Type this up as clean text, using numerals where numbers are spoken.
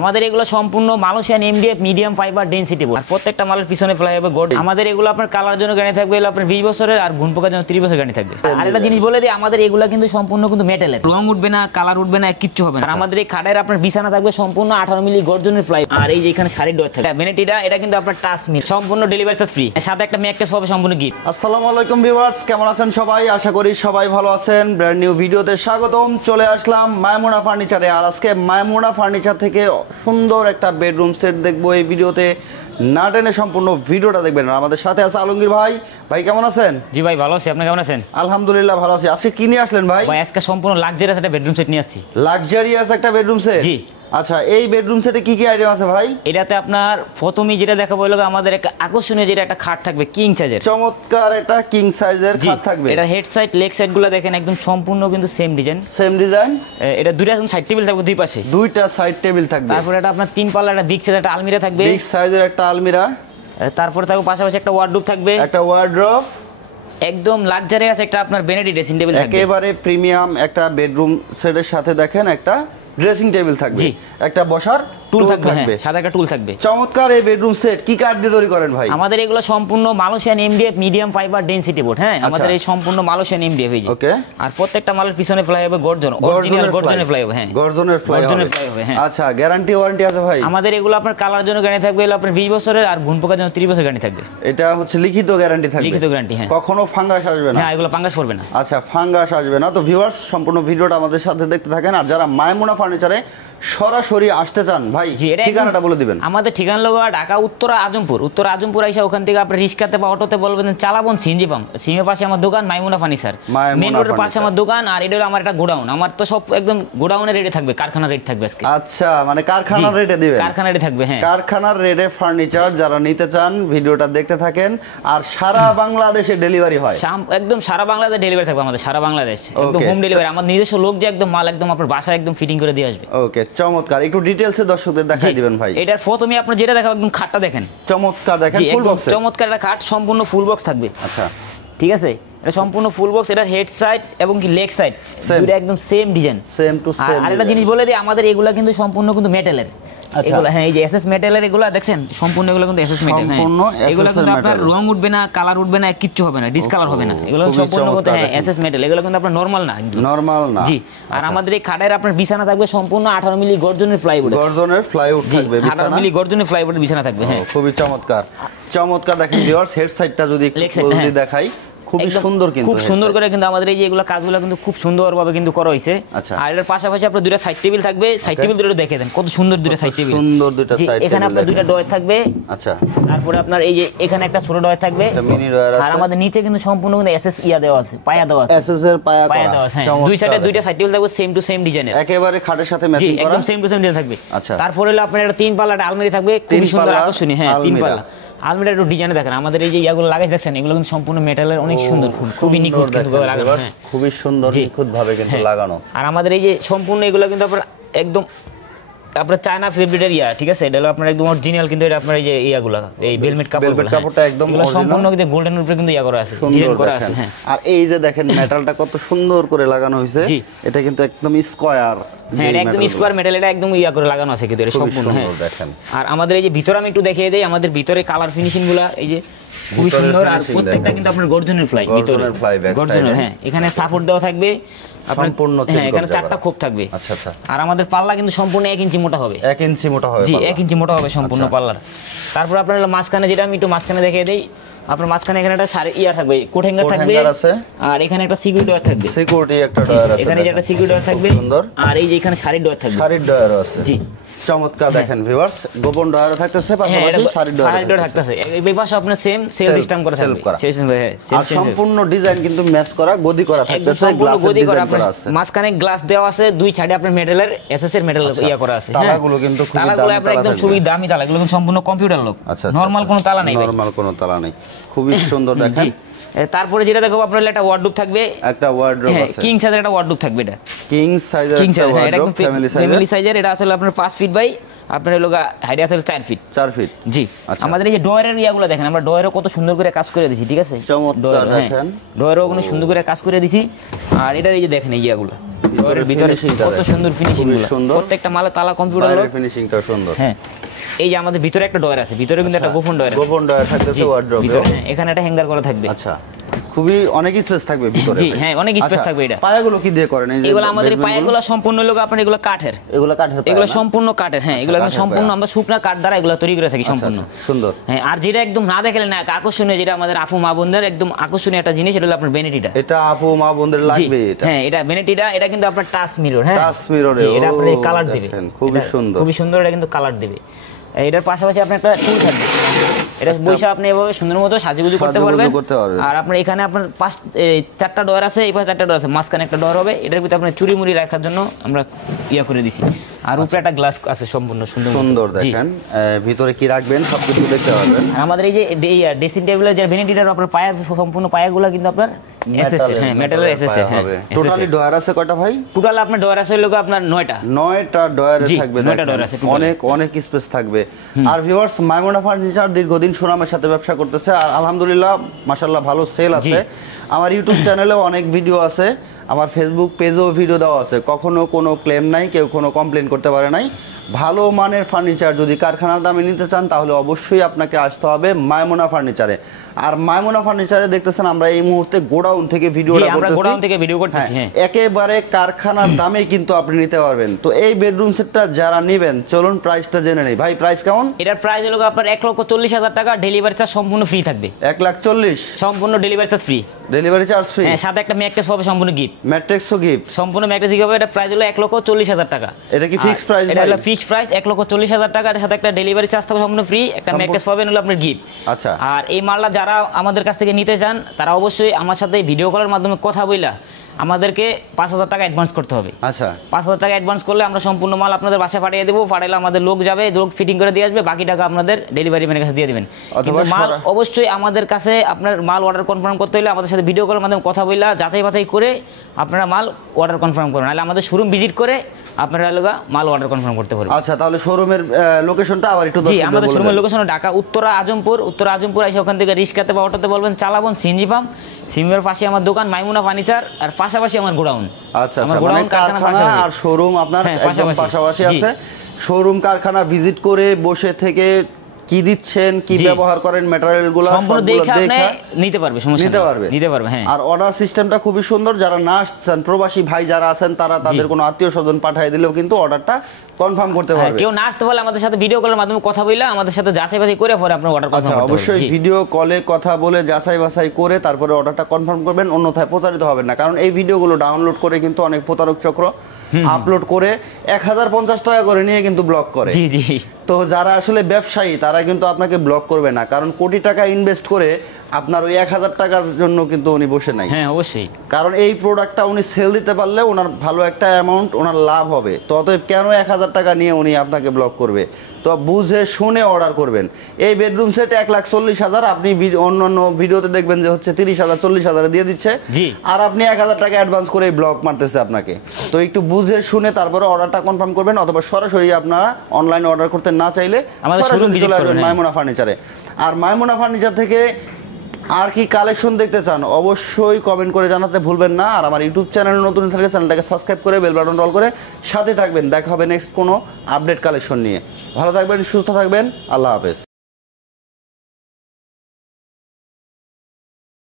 আমাদের এগুলো সম্পূর্ণ Malaysian MDF medium fibre density board. আর প্রত্যেকটা মালের পিছনে ফ্লাই হবে গোল্ড। আমাদের এগুলো আপনার কালার জন্য গ্যারান্টি থাকবে হলো আপনার 20 বছরের, আর ঘুণ পোকার জন্য 30 বছর গ্যারান্টি থাকবে। আর একটা জিনিস বলে দিই, আমাদের এগুলো কিন্তু সম্পূর্ণ কিন্তু মেটালের, রং উঠবে না, কালার উঠবে না, কিচ্ছু হবে না। আর আমাদের এই খাটের আপনার বিছানা থাকবে সম্পূর্ণ 18 মিলি গর্জনের ফ্লাই। আর এই যে এখানে শাড়ির ডোর থাকবে ভ্যানিটিটা, এটা কিন্তু আপনার টাচ মিল, সম্পূর্ণ ডেলিভারি চার্জ ফ্রি, সাথে একটা ম্যাট্রেস হবে সম্পূর্ণ গিফট। আসসালামু আলাইকুম ভিউয়ার্স, কেমন আছেন সবাই? আশা করি সবাই ভালো আছেন। ব্র্যান্ড নিউ ভিডিওতে স্বাগতম। চলে আসলাম মায়মুনা ফার্নিচারে। আর আজকে মায়মুনা ফার্নিচার থেকে সুন্দর একটা বেডরুম সেট দেখবো এই ভিডিওতে। না টেনে সম্পূর্ণ ভিডিওটা দেখবেন। আর আমাদের সাথে আছে আলমগীর ভাই। ভাই কেমন আছেন? জি ভাই ভালো আছি, আপনি কেমন আছেন? আলহামদুলিল্লাহ ভালো আছি। আজকে কি নিয়ে আসলেন ভাই? ভাই আজকে সম্পূর্ণ লাক্সারিয়াস একটা বেডরুম সেট নিয়ে আসছি। লাক্সারিয়াস একটা বেডরুম সেট? জি। আচ্ছা, এই বেডরুম সেটে কি কি আইটেম আছে ভাই? এটাতে আপনার প্রথমেই যেটা দেখাবো হলো আমাদের একটা আকর্ষণীয় যেটা একটা খাট থাকবে কিং সাইজের। চমৎকার একটা কিং সাইজের খাট থাকবে। এটা হেড সাইড লেগ সাইড গুলো দেখেন একদম সম্পূর্ণ কিন্তু সেম ডিজাইন। Same design. এটা দুইটা সাইড টেবিল থাকবে, দুই পাশে দুইটা সাইড টেবিল থাকবে। তারপর এটা আপনার 3 পাল্লা একটা বিগ সাইজের একটা আলমিরা থাকবে, বিগ সাইজের একটা আলমিরা। তারপরে থাকবে পাশাপাশি একটা ওয়ার্ডরোব থাকবে, একটা ওয়ার্ডরোব। একদম লাক্সারিয়াস একটা আপনার ভ্যানিটি ড্রেসিং টেবিল থাকবে, একেবারে প্রিমিয়াম একটা বেডরুম সেটের সাথে দেখেন একটা ড্রেসিং টেবিল থাকবে, একটা বসার টুল থাকবে, সাদা একটা টুল থাকবে। চমৎকার এই বেডরুম সেট কি কাঠ দিয়ে তৈরি করেন ভাই? আমাদের এগুলো সম্পূর্ণ Malaysian MDF medium fibre density board. হ্যাঁ, আমাদের এই সম্পূর্ণ মালয়েশিয়ান এমডিএফ এই যে। ওকে। আর প্রত্যেকটা মালের পিছনে ফ্লাই হবে গর্জন, অরিজিনাল গর্জনের ফ্লাই হবে। হ্যাঁ, গর্জনের ফ্লাই হবে। হ্যাঁ। আচ্ছা, গ্যারান্টি ওয়ারেন্টি আছে ভাই? আমাদের এগুলো আপনার কালার জন্য গ্যারান্টি থাকবে হলো আপনার 20 বছরের, আর ঘুণ পোকার জন্য 30 বছর গ্যারান্টি থাকবে। এটা হচ্ছে লিখিত গ্যারান্টি থাকবে? লিখিত গ্যারান্টি। হ্যাঁ। কখনো ফাঙ্গাস আসবে না? হ্যাঁ, এগুলো ফাঙ্গাস পড়বে না। আচ্ছা, ফাঙ্গাস আসবে না। তো ভিউয়ার্স, সম্পূর্ণ ভিডিওটা আমাদের সাথে দেখতে থাকেন। আর যারা মায়মুনা ফার্নিচারে সরাসরি আসতে চান ভাই, ঠিকানাটা বলে দিবেন। আমাদের ঠিকানা লগা ঢাকা উত্তরা আজমপুর। উত্তরা আজমপুর আইসা ওখান থেকে আপনি রিস্কাতে বা অটোতে বলবেন চালাবন সিএনজি পাম্প, সিমের পাশে আমার দোকান মায়মুনা ফার্নিচার, মেন রোডের পাশে আমার দোকান। আর এটা আমার একটা গোডাউন, আমার তো সব একদম গোডাউনের রেটে থাকবে, কারখানার রেট থাকবে আজকে। আচ্ছা, মানে কারখানার রেটে দিবেন? কারখানার রেটে থাকবে। হ্যাঁ, কারখানার রেটে ফার্নিচার যারা নিতে চান ভিডিওটা দেখতে থাকেন। আর সারা বাংলাদেশে ডেলিভারি হয়? একদম সারা বাংলাদেশ ডেলিভারি থাকবে আমাদের, সারা বাংলাদেশ একদম হোম ডেলিভারি। আমার নিজস্ব লোক যে একদম মাল একদম আপনার বাসায় একদম ফিটিং করে দিয়ে আসবে। ওকে, চমৎকার। একটু ডিটেইলসে দর্শকদের দেখাই দিবেন ভাই। এটার প্রথমে আপনি যেটা দেখাবো একদম খাটটা দেখেন, চমৎকার দেখেন, ফুল বক্স। চমৎকার একটা খাট, সম্পূর্ণ ফুল বক্স থাকবে। আচ্ছা, ঠিক আছে, এটা সম্পূর্ণ ফুল বক্স। এটা হেড সাইড এবং কি লেগ সাইড দুটো একদম same design, same to same. আর একটা জিনিস বলে দিই, আমাদের এগুলা কিন্তু সম্পূর্ণ কিন্তু মেটালের। এগুলো হ্যাঁ, এই যে এসএস মেটালের এগুলো দেখছেন, সম্পূর্ণ এগুলো কিন্তু এসএস মেটাল। হ্যাঁ, এগুলো কিন্তু আপনার রং উঠবে না, কালার উঠবে না, কিচ্ছু হবে না, ডিসকালার হবে না। এগুলো সম্পূর্ণ কিন্তু হ্যাঁ এসএস মেটাল। এগুলো কিন্তু আপনার নরমাল না, নরমাল না। জি। আর আমাদের এই খাটের আপনার বিছানা থাকবে সম্পূর্ণ 18 মিলি গর্জনের প্লাইউড, গর্জনের প্লাইউড থাকবে বিছানা, 18 মিলি গর্জনের প্লাইউডের বিছানা থাকবে। হ্যাঁ, খুবই চমৎকার। চমৎকার দেখেন ভিউয়ার্স, হেড সাইডটা যদি একটু দেখাই, খুব সুন্দর, কিন্তু খুব সুন্দর করে কিন্তু আমাদের এই যে এগুলো কাজগুলো কিন্তু খুব সুন্দরভাবে কিন্তু করা হয়েছে। আর এর পাশাপাশি আপনার দুটো সাইড টেবিল থাকবে, সাইড টেবিল দুটো দেখে দেন কত সুন্দর দুটো সাইড টেবিল, সুন্দর দুটো সাইড টেবিল। এখানে আপনার দুটো ডয়ার থাকবে। আচ্ছা, তারপরে আপনার এই যে এখানে একটা ছোট ডয়ার থাকবে, মিনি ডয়ার আছে। আর আমাদের নিচে কিন্তু সম্পূর্ণ কিন্তু এসএস ইয়া দেওয়া আছে, পায়া দেওয়া আছে, এসএস এর পায়া দেওয়া আছে। দুই সাইডে দুইটা সাইড টেবিল থাকবে সেম টু সেম ডিজাইনের, একেবারে খাটের সাথে ম্যাচিং করা, একদম সেম টু সেম ডিজাইন থাকবে। আচ্ছা, তারপরে হলো আপনার একটা 3 পাল্লা আলমারি থাকবে, খুব সুন্দর আকর্ষণীয়। হ্যাঁ, 3 পাল্লা আলমিরা একটু ডিজাইন দেখেন। আমাদের এই যে ইয়াগুলো লাগাই দেখছেন, এগুলো কিন্তু সম্পূর্ণ মেটালের, অনেক সুন্দর, খুবই নিখুঁত কিন্তু লাগানো। খুবই সুন্দর নিখুঁত ভাবে কিন্তু লাগানো। আর আমাদের এই যে সম্পূর্ণ এগুলো কিন্তু আপনার একদম আপনার চায়না ফেব্রিকের ইয়া, ঠিক আছে, এটা হলো আপনার একদম অরিজিনাল। কিন্তু এটা আপনার এই যে ইয়াগুলো এই ভেলভেট কাপড়টা একদম সম্পূর্ণ কিন্তু গোল্ডেন উপরে কিন্তু ইয়া করা আছে, ডিজাইন করা আছে। হ্যাঁ, আর এই যে দেখেন মেটালটা কত সুন্দর করে লাগানো হয়েছে। এটা কিন্তু একদম স্কয়ার। হ্যাঁ, এটা একদম স্কয়ার মেটাল, এটা একদম ইয়া করে লাগানো আছে কিন্তু এটা সম্পূর্ণ। হ্যাঁ, আর আমাদের এই যে ভিতরে আমি একটু দেখিয়ে দেই, আমাদের ভিতরে কালার ফিনিশিং গুলা এই যে খুবই সুন্দর। আর প্রত্যেকটা কিন্তু আপনার গর্জনের ফ্লাই, ভিতরে গর্জনের। হ্যাঁ, এখানে সাপোর্ট দেওয়া থাকবে সম্পূর্ণ। হ্যাঁ, এখানে 4টা খোপ থাকবে। আচ্ছা আচ্ছা। আর আমাদের পাল্লা কিন্তু সম্পূর্ণ 1 ইঞ্চি মোটা হবে। 1 ইঞ্চি মোটা হবে? জি, 1 ইঞ্চি মোটা হবে সম্পূর্ণ পাল্লার। তারপর আপনার মাঝখানে যেটা আমি একটু মাঝখানে দেখিয়ে দেই, আপনার মাঝখানে এখানে একটা ইয়া থাকবে, কোট হ্যাঙ্গার থাকবে। আর এখানে একটা সিকিউরিটি ডয়ার থাকবে, সিকিউরিটি একটা ডয়ার আছে, এখানে যে একটা সিকিউরিটি ডয়ার থাকবে। আর এই যে এখানে শাড়ির ডয়ার থাকবে, শাড়ির ডয়ার আছে। জি, চমৎকার দেখেন ভিউয়ার্স, গোপন ডয়ার থাকতেছে, পাশাপাশি শাড়ির ডয়ার থাকতেছে। এই পাশে আপনার সেম সেল সিস্টেম করা থাকবে, আর সম্পূর্ণ ডিজাইন কিন্তু ম্যাচ করা, গদি করা থাকতেছে, গ্লাসের ডিজাইন করা আছে। মাঝখানে গ্লাস দেওয়া আছে, দুই সাইডে আপনার মেটালের এসএস এর মেটাল ইয়া করা আছে। তালাগুলো কিন্তু খুবই দামি, তালাগুলো আপনার একদম খুবই দামি তালা, এগুলো সম্পূর্ণ কম্পিউটার লক, নরমাল কোনো তালা নেই, নরমাল কোনো তালা নেই। খুবই সুন্দর দেখেন। তারপরে যেটা দেখো আপনার একটা ওয়ার্ডরোব থাকবে, একটা ওয়ার্ডরোব আছে, কিং সাইজের একটা ওয়ার্ডরোব থাকবে। এটা কিং সাইজের একটা ওয়ার্ডরোব, ফ্যামিলি সাইজের। এটা আসলে আপনার 5 ফিট বাই আপনার হলো হাইট আছে 4 ফিট। 4 ফিট, জি। আমাদের এই যে ডয়ারের ইয়াগুলো দেখেন, আমরা ডয়ারও কত সুন্দর করে কাজ করে দিয়েছি, ঠিক আছে, চমৎকার দেখেন। ডয়ারও কোনো সুন্দর করে কাজ করে দিয়েছি। আর এটার এই যে দেখেন এই ইয়াগুলো ডোরের ভিতরে কত সুন্দর ফিনিশিং গুলো, সুন্দর, প্রত্যেকটা মালে তালা কম্পিউটার লক, ফিনিশিংটা সুন্দর। হ্যাঁ এই যে আমাদের ভিতরে একটা ডয়ার আছে, ভিতরে কিন্তু একটা গোপন ডয়ার আছে, গোপন ডয়ার থাকতেছে ওয়ার্ড্রোবে ভিতরে, হ্যাঁ এখানে একটা হ্যাঙ্গার করা থাকবে। আচ্ছা, খুবই অনেক স্পেস থাকবে ভিতরে। জি হ্যাঁ অনেক স্পেস থাকবে। এটা পায়াগুলো কি দিয়ে করেন? এই যে এগুলো আমাদের পায়াগুলো সম্পূর্ণ লোক আপনার এগুলো কাঠের, এগুলো কাঠের, এগুলো সম্পূর্ণ কাঠের। হ্যাঁ এগুলো একদম সম্পূর্ণ আমরা শুকনা কাঠ দ্বারা এগুলো তৈরি করে থাকি সম্পূর্ণ। সুন্দর। হ্যাঁ আর যেটা একদম না দেখলে না আকর্ষণীয়, যেটা আমাদের আপু মা বোনদের একদম আকর্ষণীয় একটা জিনিস, এটা হলো আপনার ভ্যানিটিটা। এটা আপু মা বোনদের লাগবে এটা। হ্যাঁ এটা ভ্যানিটিটা, এটা কিন্তু আপনার টাচ মিরর। হ্যাঁ টাচ মিররে এটা আপনার কালার দিবে, খুবই সুন্দর, খুবই সুন্দর। এটা কিন্তু কালার দিবে। এটার পাশাপাশি আপনার একটা টুল থাকবে, এটা বইসা আপনি এভাবে সুন্দর মতো সাজুগুজু করতে পারবেন। আর আপনার এখানে আপনার চারটা ডয়ার আছে, এই পাশে চারটা ডয়ার আছে, মাঝখানে একটা ডয়ার হবে। এটার ভিতরে আপনার চুরি মুড়ি রাখার জন্য আমরা ইয়া করে দিছি। আর উপরে একটা গ্লাস আছে সম্পূর্ণ সুন্দর সুন্দর। দেখেন ভিতরে কি রাখবেন সবকিছু দেখতে পারবেন। আমাদের এই যে ড্রেসিং টেবিলের যে ভ্যানিটিটার আপনার পায়ের সম্পূর্ণ পায়াগুলো কিন্তু আপনার এসএস, হ্যাঁ মেটালের এসএস। হ্যাঁ টোটালি ডয়ার আছে কয়টা ভাই? টোটাল আপনার ডয়ার আছে লোক আপনার 9টা ডয়ারে থাকবে। অনেক অনেক স্পেস থাকবে। আর ভিউয়ার্স, মাইমুনা ফার্নিচার দীর্ঘদিন সুনামের সাথে ব্যবসা করতেছে, আর আলহামদুলিল্লাহ মাশাআল্লাহ ভালো সেল আছে। আমার ইউটিউব চ্যানেলেও অনেক ভিডিও আছে, আমার ফেসবুক পেজেও ভিডিও দেওয়া আছে। কখনো কোনো ক্লেম নাই, কেউ কোনো কমপ্লেন করতে পারে নাই। ভালো মানের ফার্নিচার যদি কারখানার দামে নিতে চান তাহলে অবশ্যই আপনাকে আসতে হবে মাইমুনা ফার্নিচারে। আর মাইমুনা ফার্নিচারে দেখতেছেন আমরা এই মুহূর্তে গোডাউন থেকে ভিডিও করতেছি, একেবারে কারখানার দামে কিন্তু আপনি নিতে পারবেন। তো এই বেডরুম সেটটা যারা নেবেন, চলুন প্রাইসটা জেনে নেই। ভাই প্রাইস কেমন? এটার প্রাইস হলো আপনার 1,40,000 টাকা, ডেলিভারি চার্জ সম্পূর্ণ ফ্রি থাকবে। 1,40,000 সম্পূর্ণ delivery charge free. Delivery charge free, হ্যাঁ সাথে একটা ম্যাট্রেস হবে সম্পূর্ণ গিফট। ম্যাট্রেসও গিফট, সম্পূর্ণ ম্যাট্রেস গিফট হবে। এটা প্রাইস হলো 1,40,000 টাকা। এটা কি ফিক্সড প্রাইস? এটা হলো ফিক্সড প্রাইস 1,40,000 টাকা। এর সাথে একটা ডেলিভারি চার্জ থাকবে সম্পূর্ণ ফ্রি, একটা ম্যাট্রেস পাবেন হলো আপনার গিফট। আচ্ছা। আর এই মালটা যারা আমাদের কাছ থেকে নিতে চান তারা অবশ্যই আমার সাথে ভিডিও কলের মাধ্যমে কথা বইলা আমাদেরকে 5,000 টাকা অ্যাডভান্স করতে হবে। আচ্ছা 5,000 টাকা অ্যাডভান্স করলে আমরা সম্পূর্ণ মাল আপনাদের বাসায় পাঠিয়ে দেবো। পাঠাইলে আমাদের লোক যাবে, লোক ফিটিং করে দিয়ে আসবে, বাকি টাকা আপনাদের ডেলিভারি ম্যানের কাছে দিয়ে দেবেন। কিন্তু মাল অবশ্যই আমাদের কাছে আপনার মাল অর্ডার কনফার্ম করতে হলে আমাদের সাথে ভিডিও কলের মাধ্যমে কথা বললা যাচাই বাছাই করে আপনারা মাল অর্ডার কনফার্ম করুন, নাহলে আমাদের শোরুম ভিজিট করে আপনারা মাল অর্ডার কনফার্ম করতে পারবেন। আচ্ছা তাহলে শোরুমের লোকেশনটা আবার একটু জি, আমাদের শোরুমের লোকেশন ঢাকা উত্তরা আজমপুর। উত্তরা আজমপুর এসে ওখান থেকে রিক্সাতে বা অটোতে বলবেন চালাবন সিএনজি পাম্প, সিমের পাশে আমার দোকান মাইমুনা ফার্নিচার, আর পাশাপাশি আমার গোডাউন। আচ্ছা আমার গোডাউন কারখানা আর শোরুম আপনার একদম পাশাপাশি আছে। শোরুম কারখানা ভিজিট করে বসে থেকে কি দিচ্ছেন, কি ব্যবহার করেন, ম্যাটেরিয়ালগুলো সম্পূর্ণ দেখে আপনি নিতে পারবে, সমস্যা নিতে পারবে। হ্যাঁ আর অর্ডার সিস্টেমটা খুবই সুন্দর। যারা না আসছেন, প্রবাসী ভাই যারা আছেন, তারা তাদের কোনো আত্মীয় স্বজন পাঠিয়ে দিলেও কিন্তু অর্ডারটা কনফার্ম করতে পারবে। কেউ না আসতে পারলে আমাদের সাথে ভিডিও কলের মাধ্যমে কথা বলে আমাদের সাথে যাচাই বাছাই করে পরে আপনার অর্ডার কনফার্ম করতে হবে। অবশ্যই ভিডিও কলে কথা বলে যাচাই বাছাই করে তারপরে অর্ডারটা কনফার্ম করবেন, অন্যথায় প্রতারিত হবেন না। কারণ এই ভিডিওগুলো ডাউনলোড করে কিন্তু অনেক প্রতারক চক্র আপলোড করে 1,050 টাকা করে নিয়ে কিন্তু ব্লক করে। জি জি। তো যারা আসলে ব্যবসায়ী তারা কিন্তু আপনাকে ব্লক করবে না, কারণ কোটি টাকা ইনভেস্ট করে আপনার ওই 1,000 টাকার জন্য কিন্তু উনি বসে নাই। হ্যাঁ অবশ্যই, কারণ এই প্রোডাক্টটা উনি সেল দিতে পারলে ওনার ভালো একটা অ্যামাউন্ট ওনার লাভ হবে। তো অতএব কেন 1,000 টাকা নিয়ে উনি আপনাকে ব্লক করবে? তো বুঝে শুনে অর্ডার করবেন। এই বেডরুম সেট 1,40,000, আপনি অন্যান্য ভিডিওতে দেখবেন যে হচ্ছে 30,000 40,000 দিয়ে দিচ্ছে, আর আপনি 1,000 টাকা অ্যাডভান্স করে ব্লক মারতেছে আপনাকে। তো একটু বুঝে শুনে তারপরে অর্ডারটা কনফার্ম করবেন, অথবা সরাসরি আপনারা অনলাইনে অর্ডার করতে না চাইলে সরাসরি চলে আসবেন মাইমুনা ফার্নিচারে। আর মাইমুনা ফার্নিচার থেকে আর কি কালেকশন দেখতে চান অবশ্যই কমেন্ট করে জানাতে ভুলবেন না। আর আমার ইউটিউব চ্যানেল নতুন থাকলে চ্যানেলটাকে সাবস্ক্রাইব করে বেল বাটন অল করে সাথে থাকবেন। দেখা হবে নেক্সট কোনো আপডেট কালেকশন নিয়ে। ভালো থাকবেন, সুস্থ থাকবেন, আল্লাহ হাফেজ।